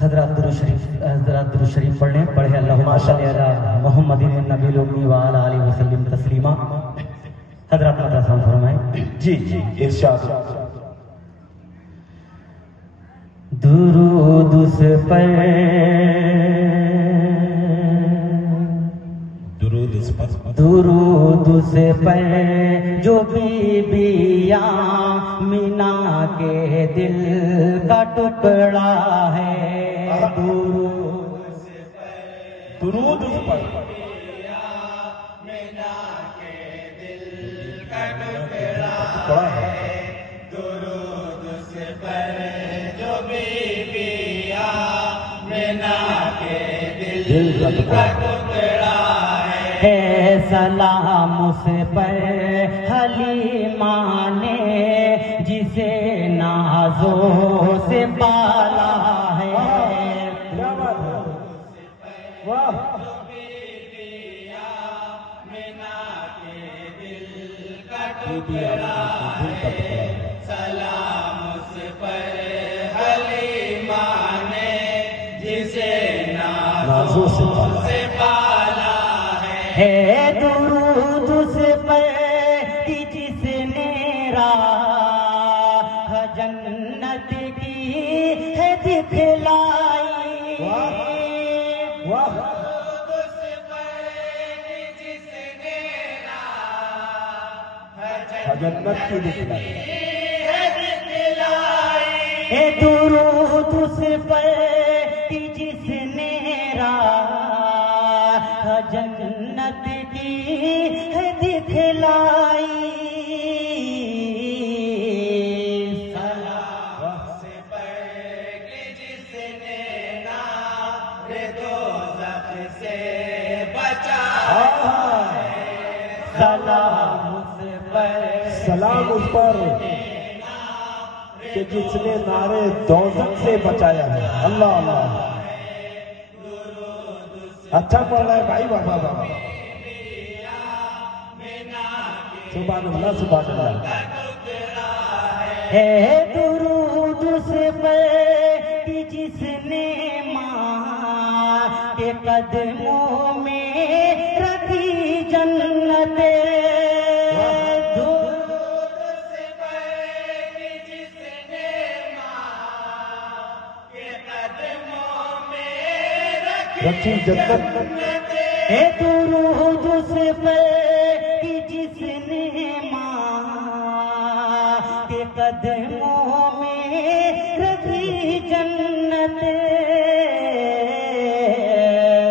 हज़रात दुरूद शरीफ पढ़ लें। पढ़े अल्लाहुम्मा सल्ली अला मुहम्मदिन नबी लोमी व अला आलिहि वसल्लम तस्लीमा। हज़रात मदरसा फरमाएं। जी जी इरशाद। दुरूद उस पर, दुरूद उस पर जो बीबिया मीना के दिल का टुकड़ा है। दुरूद उस पर मीना के दिल का टुकड़ा है। दुरूद उस पर जो बीबिया मीना के दिल का टुकड़ा है। सलाम उस पर हलीमा ने जिसे नाज़ों से पाला है। क्या बात है, वाह। सलाम उस पर हलीमा ने जिसे नाज़ों से पाला है। दुरूद उस पर कि जिसने राह जन्नत की है दिखलाई। वाह दुरूद उस पर कि जिसने राह जन्नत की दिखलाई। दुरूद उस पर कि जिसने राह जन्नत की है दिखलाई। सलाम उस पर कि जिसने नार दोज़ख से बचाया। सलाम उस पर, सलाम उस पर कि जिसने नारे दोज़ख से बचाया है। अल्लाह अल्लाह, अच्छा पढ़ रहा है भाई। बाबा बाबा, सुभान अल्लाह सुभान अल्लाह। है दुरूद उस पर कि जिसने माँ के कदमों में रखी जन्नत। दुरूद उस पर कि जिसने माँ के कदमों में रखी जन्नत। दुरूद उस पर कि जिसने माँ के कदमों में रखी जन्नत।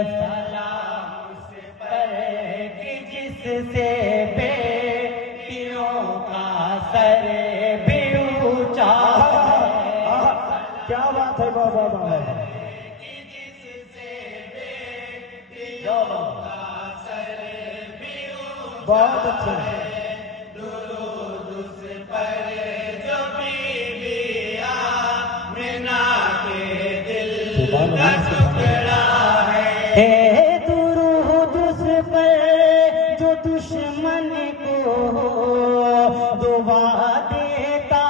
सलाम उस पर कि जिससे बेटियों का सर भी ऊंचा। क्या बात है बाबा बाबा, बहुत अच्छा है। दुरूद उस पर जो बीबिया मीना के दिल का टुकड़ा है। दुरूद उस पर जो दुश्मन को दुआ देता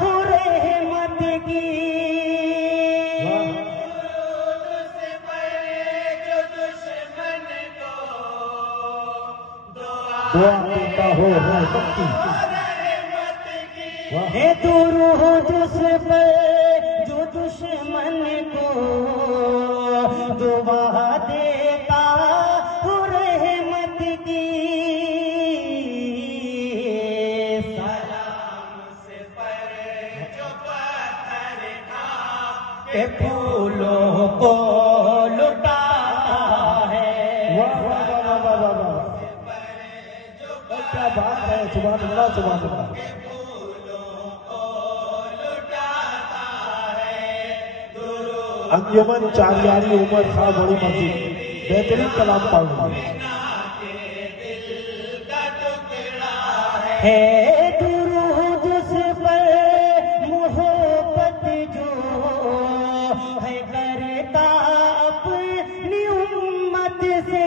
हो रहमत की। दुरूद उस पर जो दुश्मन को दुआ देता हो रहमत की। दुरूद उस पर जो दुश्मन को दुआ देता हो रहमत की। सलाम उस पर जो पत्थर खा के फूलों को लुटाता है। वाह वाह वाह वाह वाह वाह, क्या बात है। सुभान अल्लाह सुभान अल्लाह। अंजुमन चारियारी उमर खां बड़ी मस्जिद, बेहतरीन कलाम पढ़ रही है। दुरूद उस पर मोहब्बत जो है करता अपनी उम्मत से।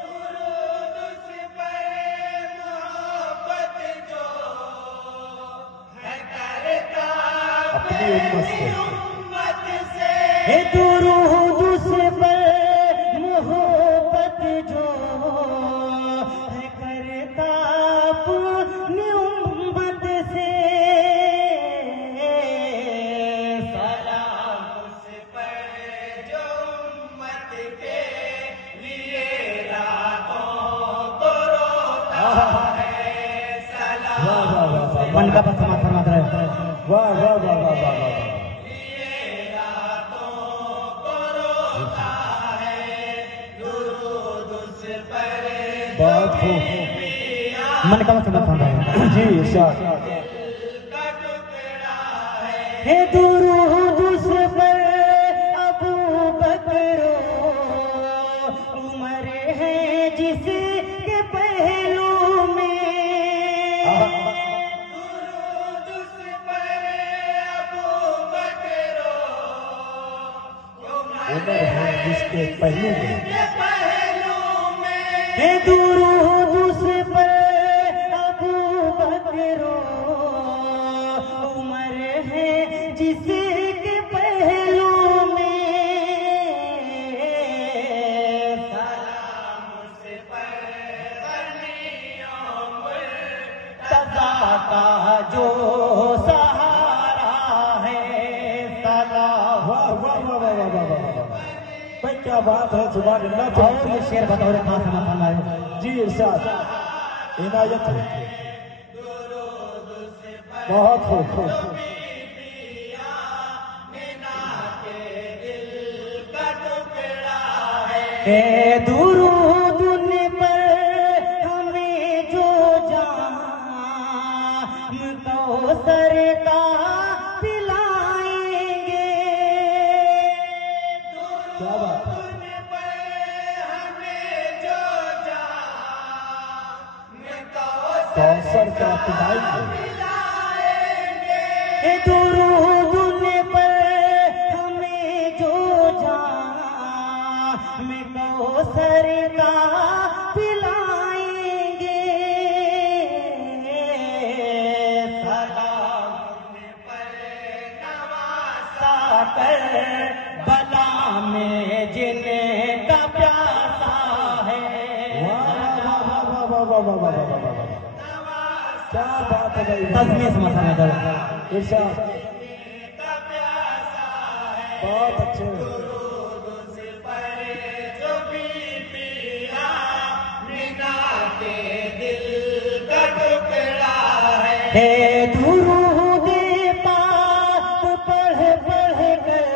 दुरूद उस पर मोहब्बत जो है करता अपनी उम्मत से हे दुरूद पर मोहब्बत जो है करता अपनी उम्मत से सलाम उस पर जो उम्मत के लिए रातों को रोता है सलाम मन का बस समाप्त फरमा रहे वाह वाह वाह वाह वाह वाह बात हो मन का मतलब फरमा जी इरशाद हे दुरूद उस पर अबू बकर उमर है जिसके पहलू में दुरूद उस पर अबू बकर उमर है जिसके पहलू में हे दुरूद उस पर अबू बकर उमर है जिसके पहलू में सलाम उस पर मुर्तज़ा का जो सहारा है सलाम वाह वाह वाह वाह वाह वाह वाह भाई क्या बात है सुभान अल्लाह और ये शेर बताओ रे खास फरमाए जी इरशाद इनायत हो बहुत हो हे दुरूद उन पर हमें जो जाम कौसर का पिलाएंगे क्या बात है कौसर का पिलाएंगे हे दुरूद उन पर हमें जो जाम कौसर का पिलाएंगे सलाम उन पर नवासा कर बला में जिनका प्यासा है वाह वाह वाह वाह वाह वाह वाह वाह वाह वाह क्या बात है भाई तज़मीर से मसला है इरशाद बहुत अच्छे हे दुरूद पाक पढ़ पढ़ कर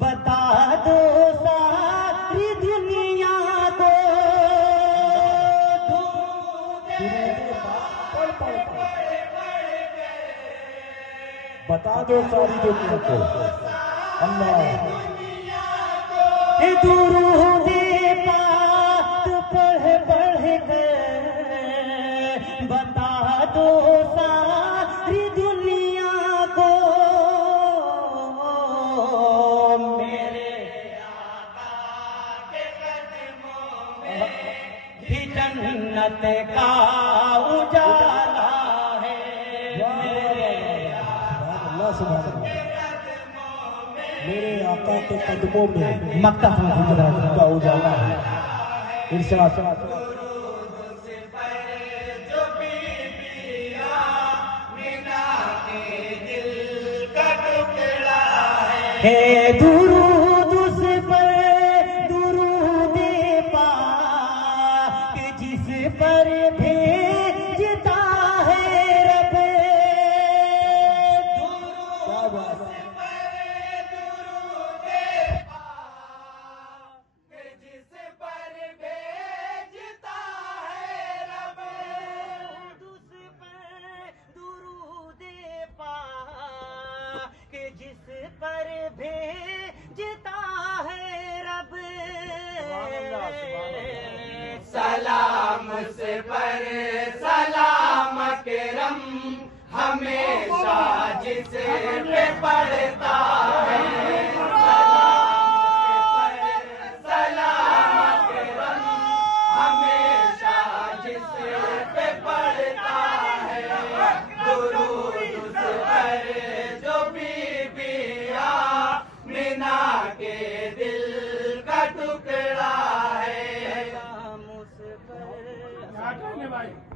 बता दो सारी दुनिया को बता दो सारी दुनिया को अल्लाह हे दुरूद पाक पढ़ पढ़ कर बता दो सारी दुनिया को मेरे आका के कदमों में भी जन्नत का उजाला है अल्लाह सुभान अल्लाह मेरे आका के कदमों में मक्का का उजाला है इरशाद हे दुरूद उस पर दुरूद पाक जिस पर भेजता है रब क्या बात है जिस पर भेजता है रब सलाम से पर सलाम करम हमेशा जिस पे पड़ता है सलाम करम हमेशा जिस पे पड़ता है के दिल का टुकड़ा है। क्या कहेंगे भाई?